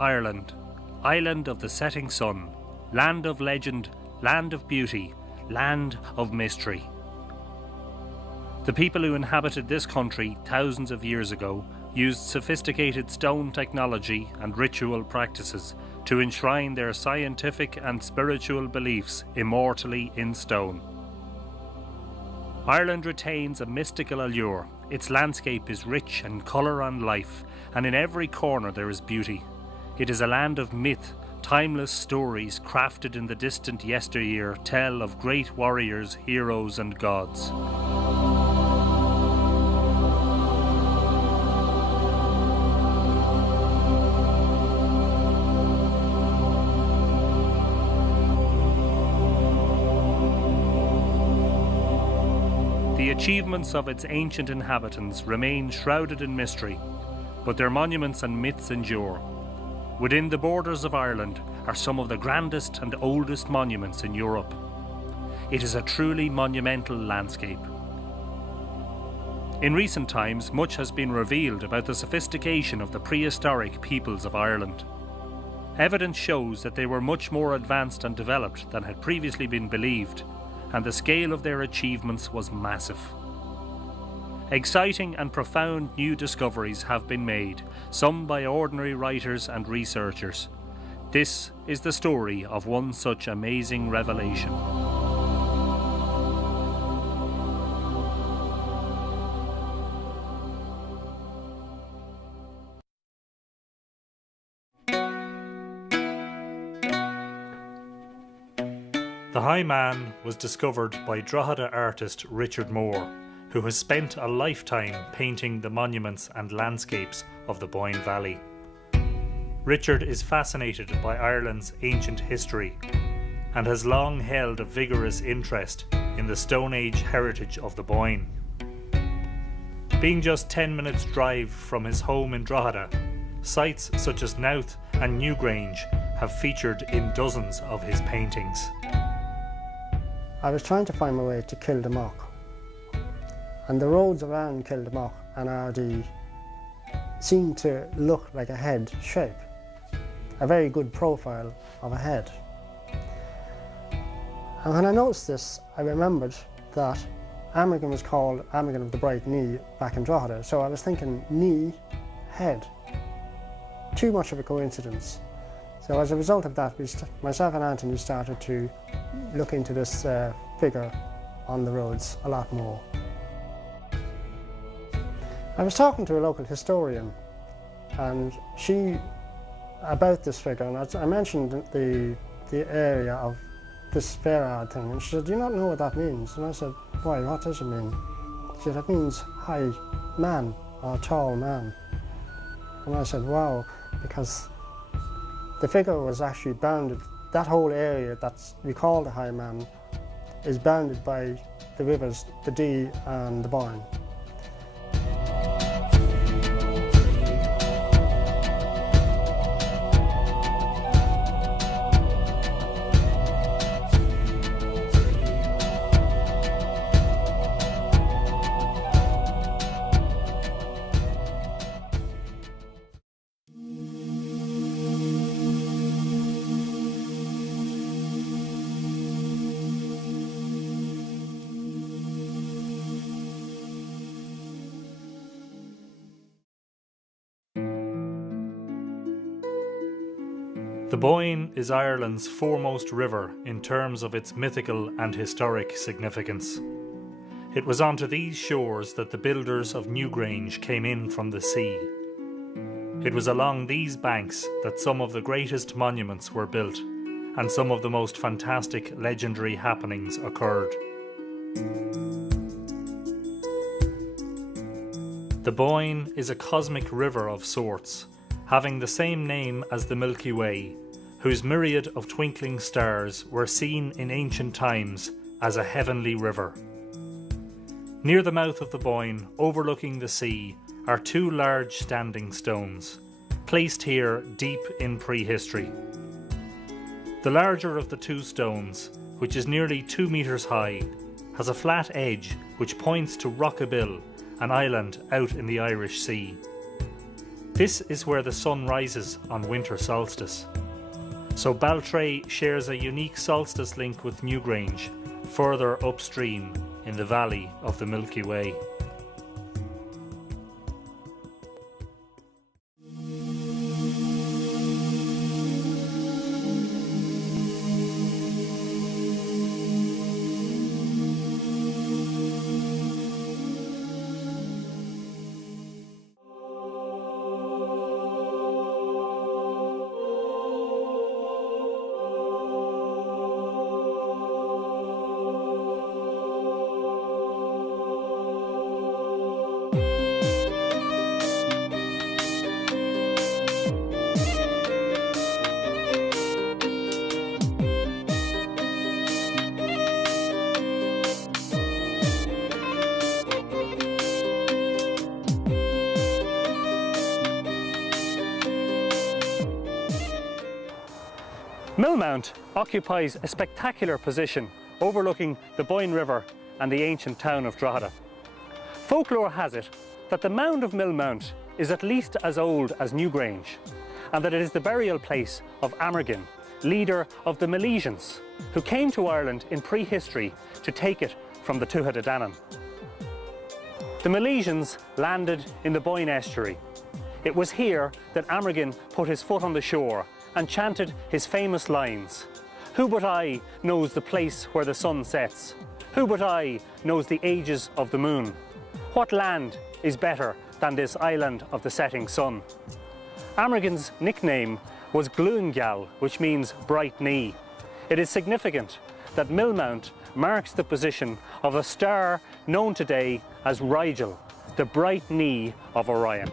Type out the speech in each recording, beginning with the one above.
Ireland, island of the setting sun, land of legend, land of beauty, land of mystery. The people who inhabited this country thousands of years ago used sophisticated stone technology and ritual practices to enshrine their scientific and spiritual beliefs immortally in stone. Ireland retains a mystical allure. Its landscape is rich in colour and life, and in every corner there is beauty. It is a land of myth. Timeless stories crafted in the distant yesteryear tell of great warriors, heroes and gods. The achievements of its ancient inhabitants remain shrouded in mystery, but their monuments and myths endure. Within the borders of Ireland are some of the grandest and oldest monuments in Europe. It is a truly monumental landscape. In recent times, much has been revealed about the sophistication of the prehistoric peoples of Ireland. Evidence shows that they were much more advanced and developed than had previously been believed, and the scale of their achievements was massive. Exciting and profound new discoveries have been made, some by ordinary writers and researchers. This is the story of one such amazing revelation. The High Man was discovered by Drogheda artist Richard Moore, who has spent a lifetime painting the monuments and landscapes of the Boyne Valley. Richard is fascinated by Ireland's ancient history and has long held a vigorous interest in the Stone Age heritage of the Boyne. Being just 10 minutes drive from his home in Drogheda, sites such as Knowth and Newgrange have featured in dozens of his paintings. I was trying to find my way to Kildamach, and the roads around Kildamach and Ardee seemed to look like a head shape, a very good profile of a head. And when I noticed this, I remembered that Amergin was called Amergin of the Bright Knee back in Drogheda, so I was thinking knee, head. Too much of a coincidence. So as a result of that, myself and Anthony started to look into this figure on the roads a lot more. I was talking to a local historian and about this figure, and I mentioned the area of this Sperard thing, and she said, "Do you not know what that means?" And I said, "Why, what does it mean?" She said, "It means high man or tall man." And I said, "Wow," because the figure was actually bounded, that whole area that we call the High Man is bounded by the rivers, the Dee and the Boyne. The Boyne is Ireland's foremost river in terms of its mythical and historic significance. It was onto these shores that the builders of Newgrange came in from the sea. It was along these banks that some of the greatest monuments were built and some of the most fantastic legendary happenings occurred. The Boyne is a cosmic river of sorts, having the same name as the Milky Way, whose myriad of twinkling stars were seen in ancient times as a heavenly river. Near the mouth of the Boyne, overlooking the sea, are two large standing stones, placed here deep in prehistory. The larger of the two stones, which is nearly 2 meters high, has a flat edge which points to Rockabill, an island out in the Irish Sea. This is where the sun rises on winter solstice. So Baltray shares a unique solstice link with Newgrange, further upstream in the valley of the Milky Way. Millmount occupies a spectacular position overlooking the Boyne River and the ancient town of Drogheda. Folklore has it that the mound of Millmount is at least as old as Newgrange, and that it is the burial place of Amergin, leader of the Milesians, who came to Ireland in prehistory to take it from the Tuatha De Danann. The Milesians landed in the Boyne estuary. It was here that Amergin put his foot on the shore and chanted his famous lines. Who but I knows the place where the sun sets? Who but I knows the ages of the moon? What land is better than this island of the setting sun? Amergin's nickname was Gluingal, which means bright knee. It is significant that Millmount marks the position of a star known today as Rigel, the bright knee of Orion.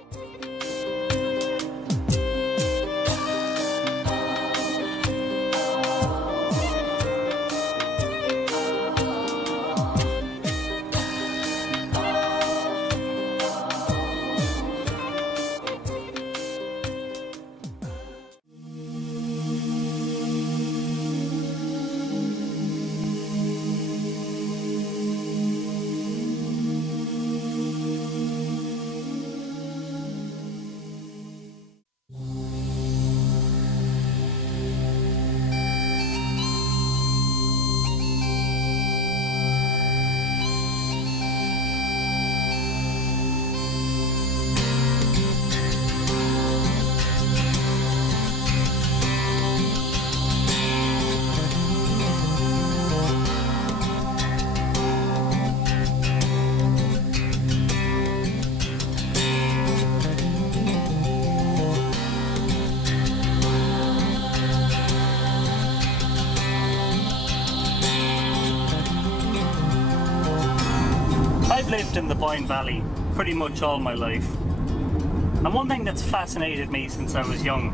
I've lived in the Boyne Valley pretty much all my life. And one thing that's fascinated me since I was young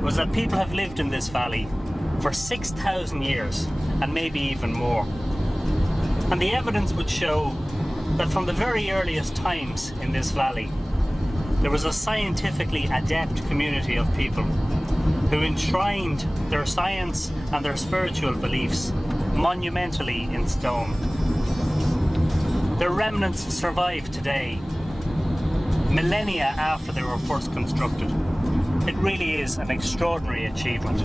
was that people have lived in this valley for 6,000 years and maybe even more. And the evidence would show that from the very earliest times in this valley, there was a scientifically adept community of people who enshrined their science and their spiritual beliefs monumentally in stone. Their remnants survive today, millennia after they were first constructed. It really is an extraordinary achievement.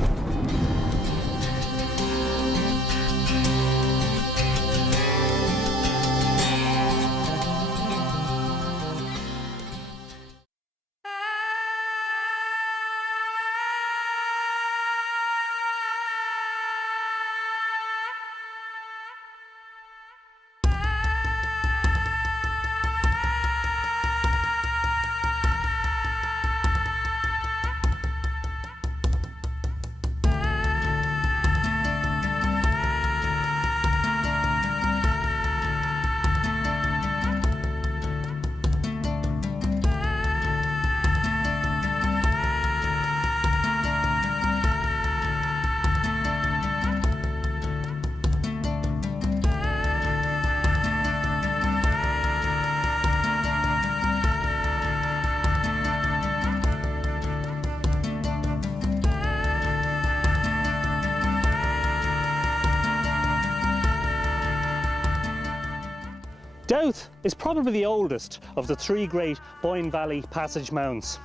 Dowth is probably the oldest of the three great Boyne Valley passage mounds.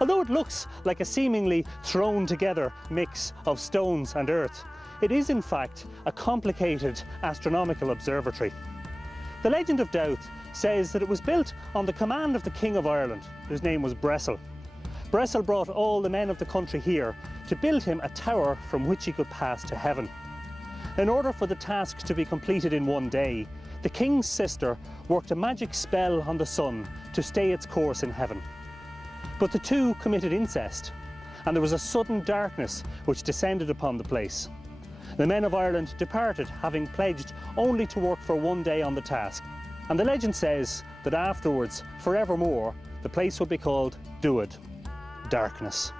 Although it looks like a seemingly thrown together mix of stones and earth, it is in fact a complicated astronomical observatory. The legend of Dowth says that it was built on the command of the King of Ireland, whose name was Bressil. Bressil brought all the men of the country here to build him a tower from which he could pass to heaven. In order for the task to be completed in one day, the king's sister worked a magic spell on the sun to stay its course in heaven. But the two committed incest, and there was a sudden darkness which descended upon the place. The men of Ireland departed, having pledged only to work for one day on the task. And the legend says that afterwards, forevermore, the place would be called Duad, darkness.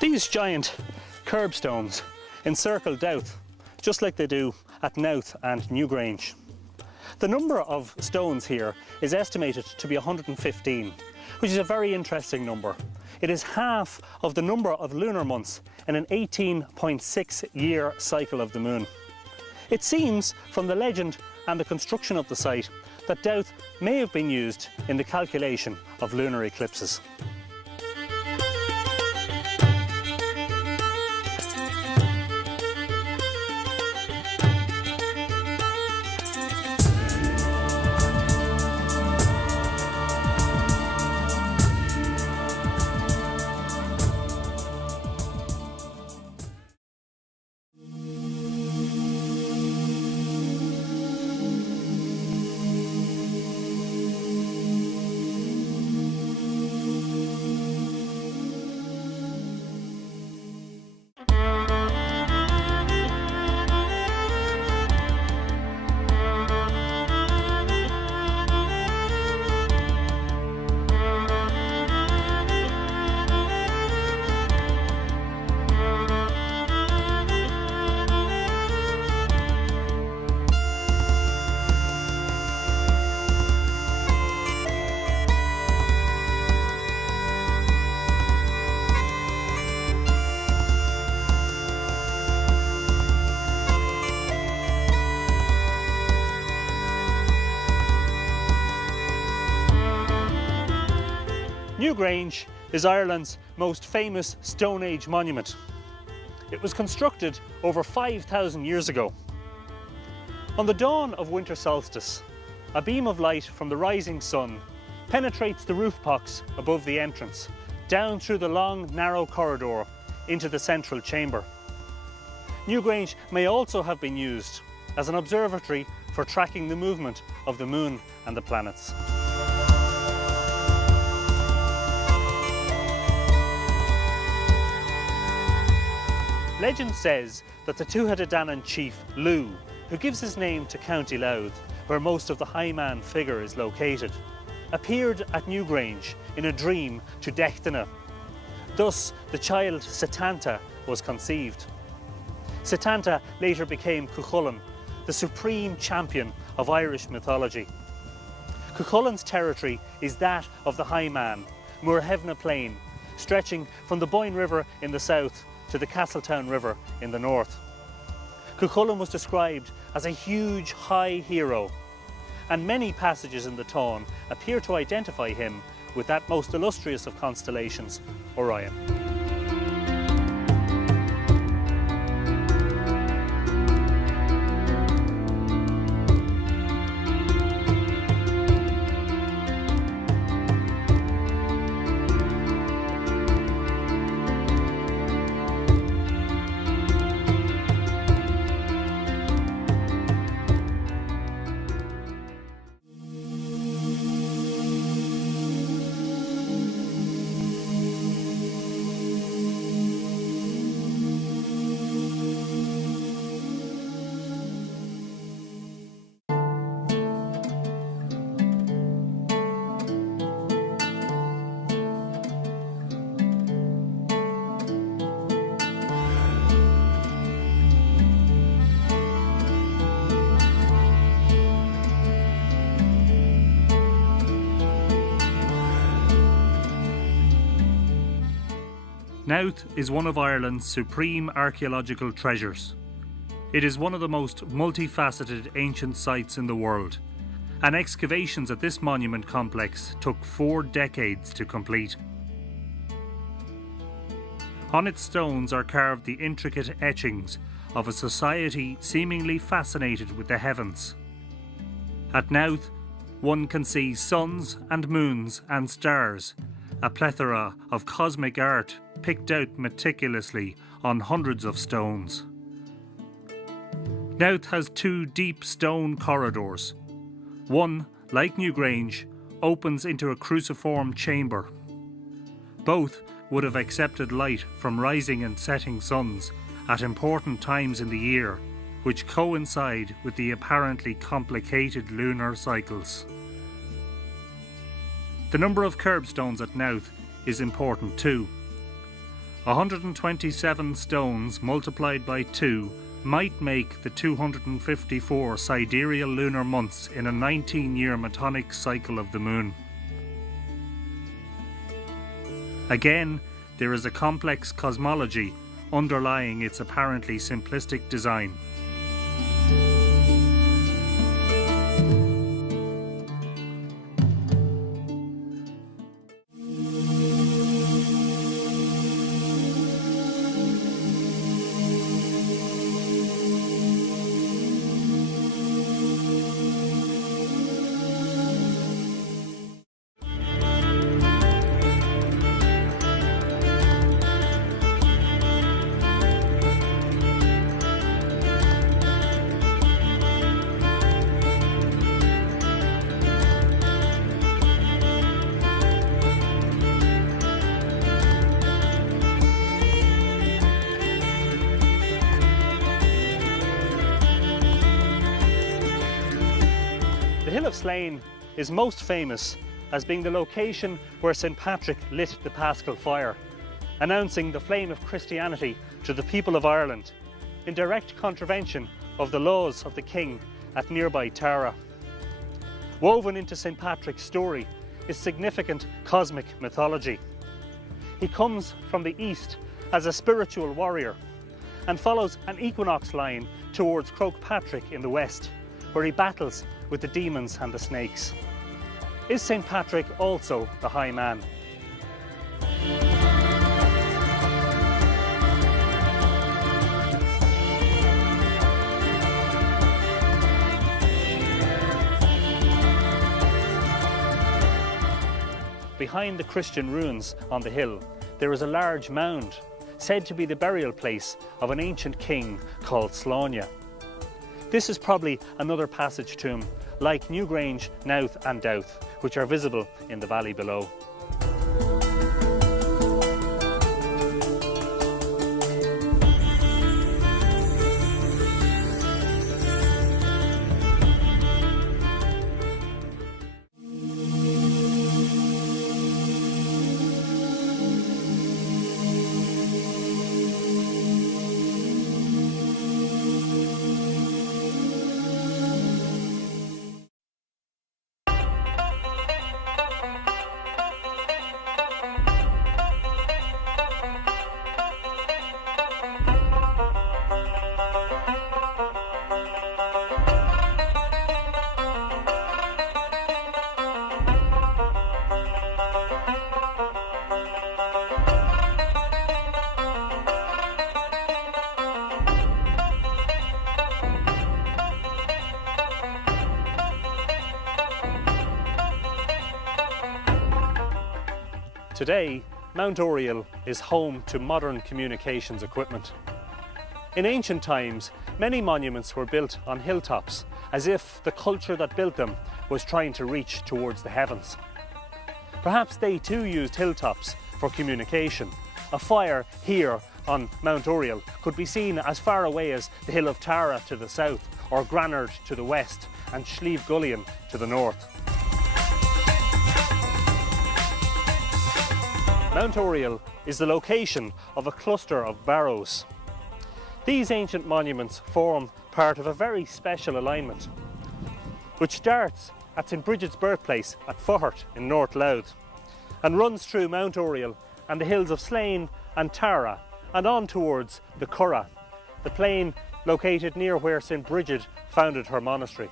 These giant curbstones encircle Dowth, just like they do at Knowth and Newgrange. The number of stones here is estimated to be 115, which is a very interesting number. It is half of the number of lunar months in an 18.6-year cycle of the moon. It seems, from the legend and the construction of the site, that Dowth may have been used in the calculation of lunar eclipses. Newgrange is Ireland's most famous Stone Age monument. It was constructed over 5,000 years ago. On the dawn of winter solstice, a beam of light from the rising sun penetrates the roof box above the entrance, down through the long, narrow corridor into the central chamber. Newgrange may also have been used as an observatory for tracking the movement of the moon and the planets. Legend says that the Tuatha Dé Danann chief Lugh, who gives his name to County Louth, where most of the Highman figure is located, appeared at Newgrange in a dream to Dectana. Thus, the child Setanta was conceived. Setanta later became Cuchulainn, the supreme champion of Irish mythology. Cuchulainn's territory is that of the Highman, Muirhevna Plain, stretching from the Boyne River in the south to the Castletown River in the north. Cuchulainn was described as a huge, high hero, and many passages in the Táin appear to identify him with that most illustrious of constellations, Orion. Knowth is one of Ireland's supreme archaeological treasures. It is one of the most multifaceted ancient sites in the world, and excavations at this monument complex took 4 decades to complete. On its stones are carved the intricate etchings of a society seemingly fascinated with the heavens. At Knowth, one can see suns and moons and stars, a plethora of cosmic art picked out meticulously on hundreds of stones. Knowth has 2 deep stone corridors. One, like Newgrange, opens into a cruciform chamber. Both would have accepted light from rising and setting suns at important times in the year, which coincide with the apparently complicated lunar cycles. The number of curbstones at Knowth is important too. 127 stones multiplied by 2 might make the 254 sidereal lunar months in a 19-year Metonic cycle of the moon. Again, there is a complex cosmology underlying its apparently simplistic design. The Hill of Slane is most famous as being the location where St. Patrick lit the Paschal fire, announcing the flame of Christianity to the people of Ireland, in direct contravention of the laws of the king at nearby Tara. Woven into St. Patrick's story is significant cosmic mythology. He comes from the east as a spiritual warrior and follows an equinox line towards Croagh Patrick in the west, where he battles with the demons and the snakes. Is St. Patrick also the High Man? Behind the Christian ruins on the hill, there is a large mound, said to be the burial place of an ancient king called Sláine. This is probably another passage tomb, like Newgrange, Knowth and Dowth, which are visible in the valley below. Today, Mount Oriel is home to modern communications equipment. In ancient times, many monuments were built on hilltops, as if the culture that built them was trying to reach towards the heavens. Perhaps they too used hilltops for communication. A fire here on Mount Oriel could be seen as far away as the hill of Tara to the south, or Granard to the west, and Slieve Gullion to the north. Mount Oriel is the location of a cluster of barrows. These ancient monuments form part of a very special alignment, which starts at St. Bridget's birthplace at Fohart in North Louth and runs through Mount Oriel and the hills of Slane and Tara and on towards the Curragh, the plain located near where St. Bridget founded her monastery.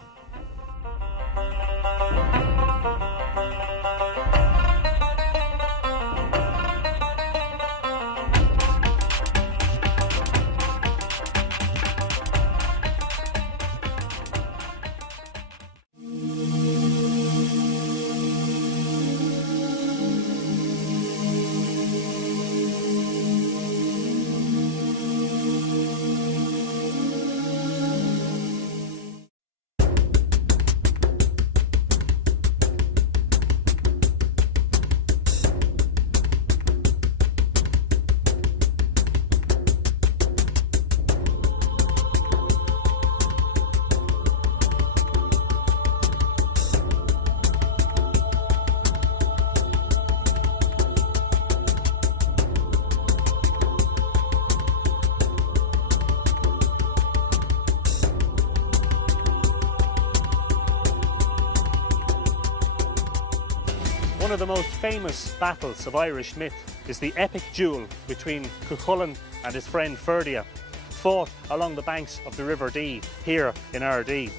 One of the most famous battles of Irish myth is the epic duel between Cuchulainn and his friend Ferdia, fought along the banks of the River Dee here in Ardee.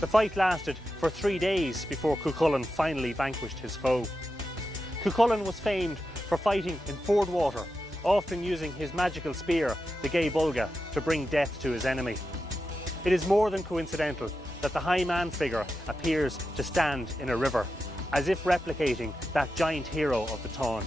The fight lasted for 3 days before Cuchulainn finally vanquished his foe. Cuchulainn was famed for fighting in ford water, often using his magical spear, the Gay Bulga, to bring death to his enemy. It is more than coincidental that the High Man figure appears to stand in a river, as if replicating that giant hero of the Táin.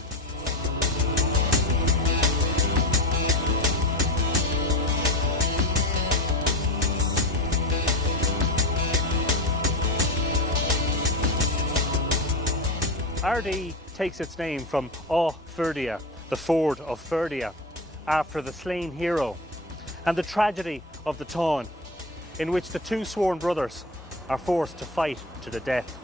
Ardee takes its name from Á Ferdia, the ford of Ferdia, after the slain hero, and the tragedy of the Táin, in which the two sworn brothers are forced to fight to the death.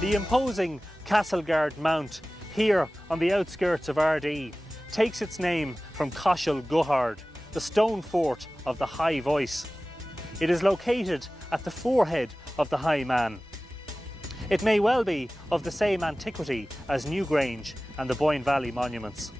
The imposing Castleguard Mount, here on the outskirts of Ardee, takes its name from Cashel Guhard, the stone fort of the High Voice. It is located at the forehead of the High Man. It may well be of the same antiquity as Newgrange and the Boyne Valley monuments.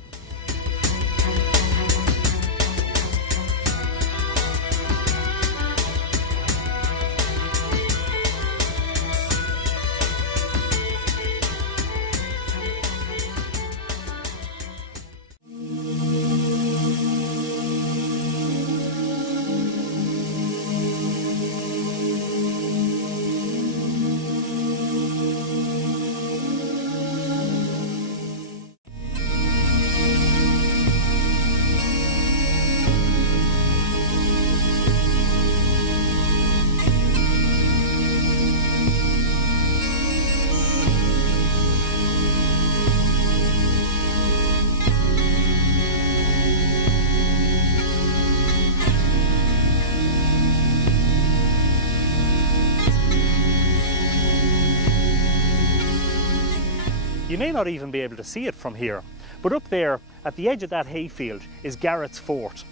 You may not even be able to see it from here, but up there at the edge of that hayfield is Garrett's Fort.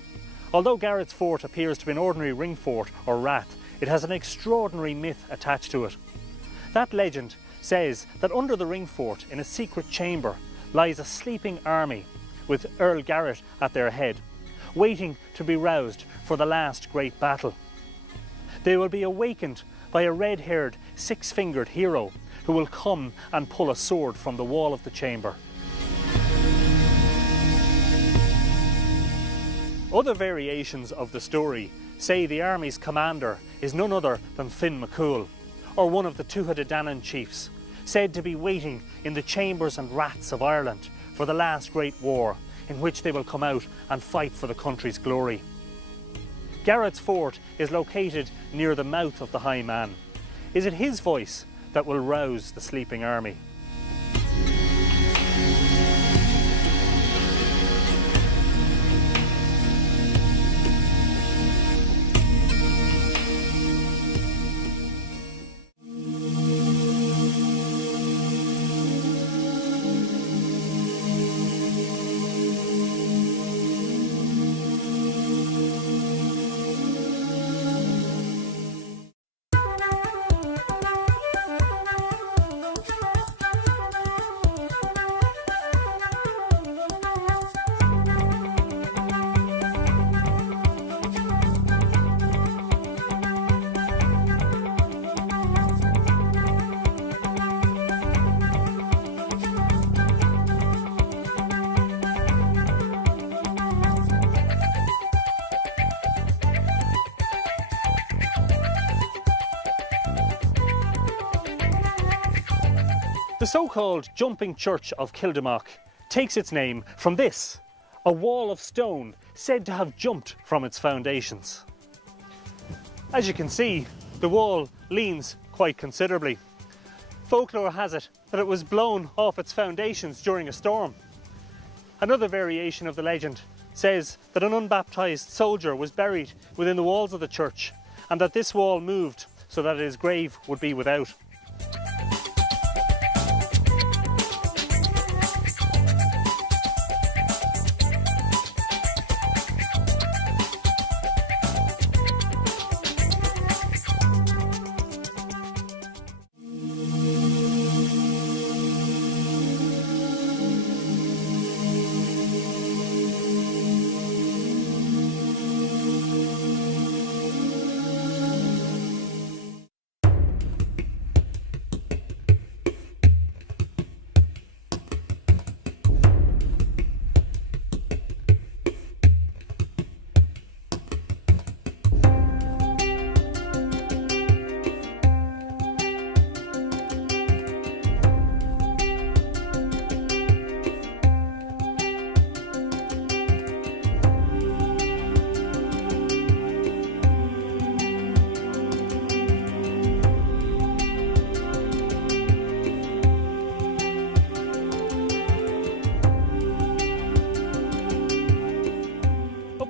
Although Garrett's Fort appears to be an ordinary ring fort or rath, it has an extraordinary myth attached to it. That legend says that under the ring fort, in a secret chamber, lies a sleeping army with Earl Garrett at their head, waiting to be roused for the last great battle. They will be awakened by a red-haired, six-fingered hero who will come and pull a sword from the wall of the chamber. Other variations of the story say the army's commander is none other than Finn McCool, or one of the Tuatha Dé Danann chiefs, said to be waiting in the chambers and raths of Ireland for the last great war, in which they will come out and fight for the country's glory. Garrett's Fort is located near the mouth of the High Man. Is it his voice that will rouse the sleeping army? The so-called Jumping Church of Kildamock takes its name from this, a wall of stone said to have jumped from its foundations. As you can see, the wall leans quite considerably. Folklore has it that it was blown off its foundations during a storm. Another variation of the legend says that an unbaptized soldier was buried within the walls of the church and that this wall moved so that his grave would be without.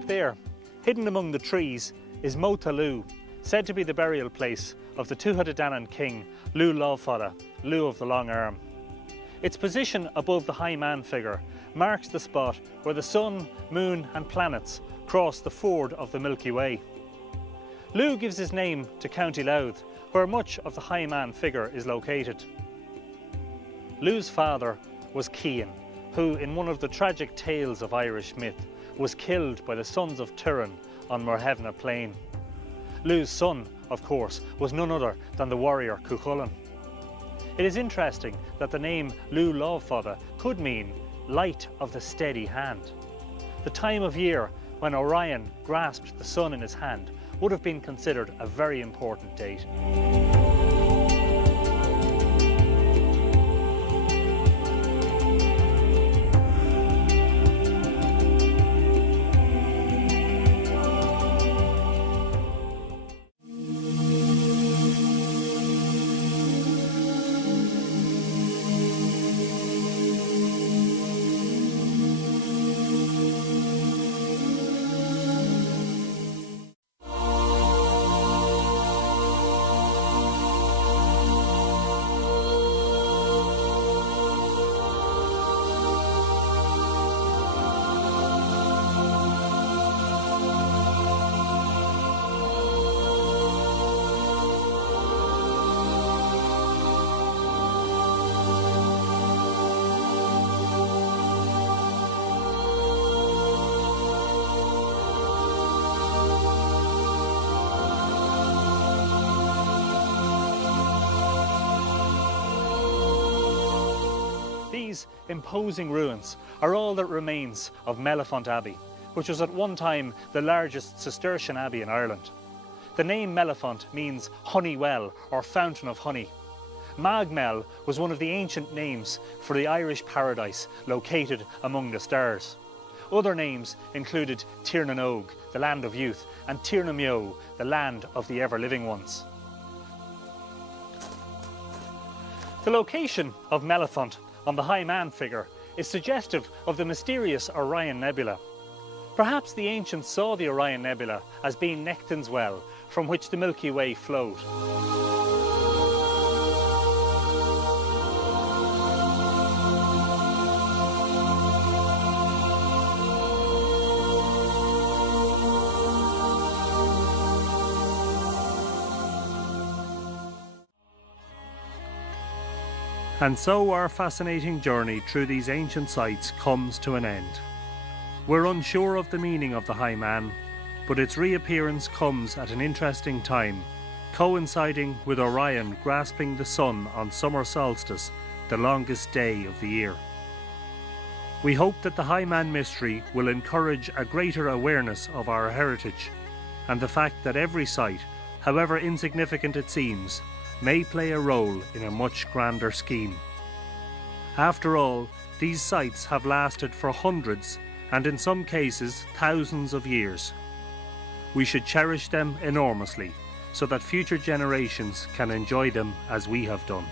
There, hidden among the trees, is Mota Lu, said to be the burial place of the Tuatha Dé Danann king, Lu Lolfada, Lu of the Long Arm. Its position above the High Man figure marks the spot where the sun, moon and planets cross the ford of the Milky Way. Lu gives his name to County Louth, where much of the High Man figure is located. Lu's father was Cian, who, in one of the tragic tales of Irish myth, was killed by the sons of Tuireann on Morhevna Plain. Lu's son, of course, was none other than the warrior Cuchulainn. It is interesting that the name Lu Lolfada could mean light of the steady hand. The time of year when Orion grasped the sun in his hand would have been considered a very important date. These imposing ruins are all that remains of Mellifont Abbey, which was at one time the largest Cistercian abbey in Ireland. The name Mellifont means honey well or fountain of honey. Mag Mell was one of the ancient names for the Irish paradise located among the stars. Other names included Tir na nÓg, the land of youth, and Tir na Meo, the land of the ever-living ones. The location of Mellifont on the High Man figure is suggestive of the mysterious Orion Nebula. Perhaps the ancients saw the Orion Nebula as being Nectan's well, from which the Milky Way flowed. And so our fascinating journey through these ancient sites comes to an end. We're unsure of the meaning of the High Man, but its reappearance comes at an interesting time, coinciding with Orion grasping the sun on summer solstice, the longest day of the year. We hope that the High Man mystery will encourage a greater awareness of our heritage, and the fact that every site, however insignificant it seems, may play a role in a much grander scheme. After all, these sites have lasted for hundreds and in some cases thousands of years. We should cherish them enormously so that future generations can enjoy them as we have done.